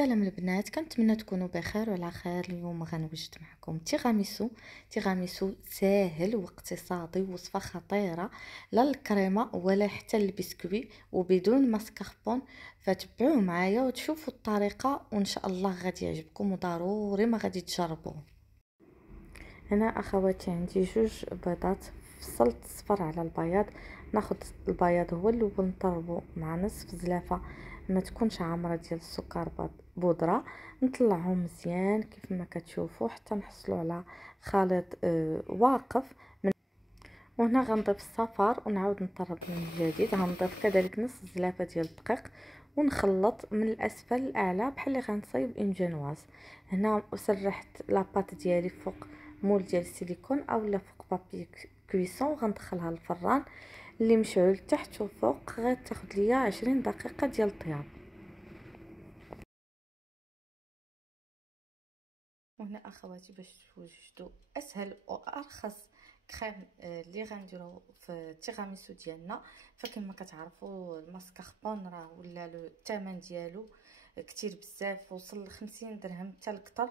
سلام البنات، كنتمنى تكونوا بخير وعلى خير. اليوم غنوجد معكم تيراميسو ساهل واقتصادي، وصفه خطيره، لا الكريمه ولا حتى البسكوي، وبدون ماسكاربون. فتبعوه معايا وتشوفوا الطريقه، وان شاء الله غادي يعجبكم وضروري ما غادي تجربوه. هنا اخواتي عندي 2 بيضات، فصلت الصفر على البياض. ناخذ البياض هو الاول نطربو مع نصف زلافه ما تكونش عامره ديال السكر بودره، نطلعهم مزيان كيف ما كتشوفوا حتى نحصلوا على خليط واقف. وهنا غنضيف الصفار ونعاود نطرب من جديد. غنضيف كذلك نص زلافه ديال الدقيق ونخلط من الاسفل للاعلى بحال اللي غنصايب اون جينواز. هنا سرحت لاباط ديالي فوق مول ديال السيليكون اولا فوق بابي كويسون، غندخلها للفران اللي مشعول تحت وفوق. غتاخذ ليا 20 دقيقه ديال الطياب. وهنا اخواتي باش توجدوا اسهل وارخص كريم اللي غنديرو في التيراميسو ديالنا، فكما كتعرفوا الماسكاربون راه ولا الثمن ديالو كتير بزاف، وصل ل 50 درهم حتى لكثر.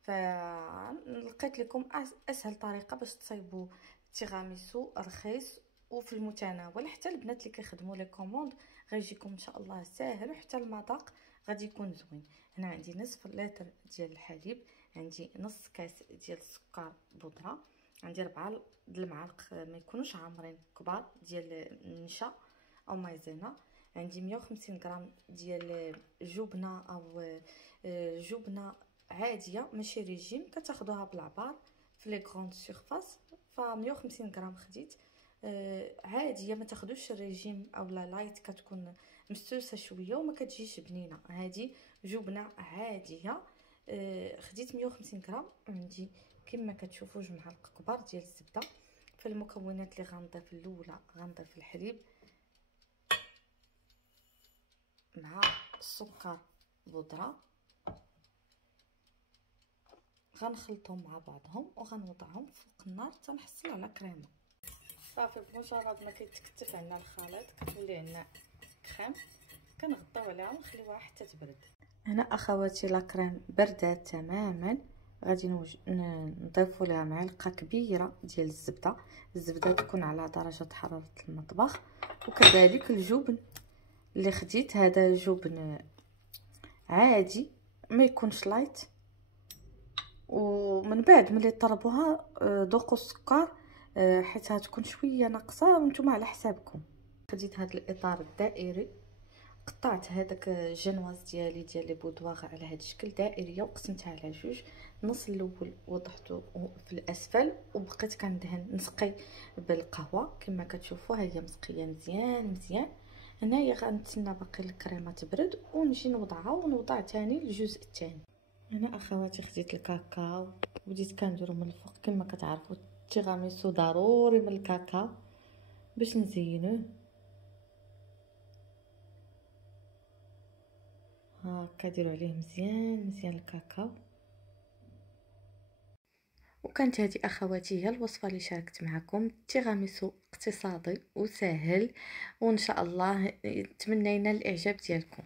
فلقيت لكم اسهل طريقه باش تصايبوا التيراميسو رخيص وفي المتناول. حتى البنات اللي كيخدموا لي كوموند غيجيكم ان شاء الله ساهل، وحتى المذاق غادي يكون زوين. هنا عندي نصف لتر ديال الحليب، عندي نص كاس ديال السكر بودره، عندي 4 المعالق ما يكونوش عامرين كبار ديال النشا او مايزينا، عندي 150 غرام ديال جبنه او جبنه عاديه ماشي ريجيم، كتاخدوها بالعبار في لي غروند سيرفاس. ف 150 غرام خديت عاديه، ما تاخدوش الريجيم او لا لايت، كتكون مسوسه شويه وما كتجيش بنينه. هذه جبنه عاديه. خديت 150 غرام. عندي كما كتشوفوا 2 معالق كبار ديال الزبده. في المكونات اللي غنضيف الاولى غنضيف الحليب مع السكر بودره، غنخلطهم مع بعضهم وغنوضعهم فوق النار حتى نحصل على كريمه. صافي بمجرد ما كيتكتف عندنا الخليط كتولي عندنا كريم، كنغطيو عليها ونخليوها حتى تبرد. هنا اخواتي لا كريم بردات تماما، غادي نضيفوا لها معلقه كبيره ديال الزبده تكون على درجه حراره المطبخ. وكذلك الجبن اللي خديت، هذا جبن عادي ما يكونش لايت. ومن بعد ملي طربوها ذوقوا السكر حيت غتكون شويه ناقصه وانتم على حسابكم. خديت هذا الاطار الدائري، قطعت هذاك الجنواز ديالي ديال لي بودواغ على هذا الشكل دائريه وقسمتها على 2. النص الاول وضعته في الاسفل وبقيت كندهن نسقي بالقهوه كما كتشوفوا. ها هي مسقيه مزيان. هنايا غنتسنى باقي الكريمه تبرد ونجي نوضعها ونوضع ثاني الجزء الثاني. هنا اخواتي خديت الكاكاو وبديت كنديرو من الفوق. كما كتعرفوا التيراميسو ضروري من الكاكاو باش نزينوه. هكا ديروا عليه مزيان الكاكاو. وكانت هذه اخواتي هي الوصفه اللي شاركت معكم. تيراميسو اقتصادي وسهل، وان شاء الله تمنينا الاعجاب ديالكم.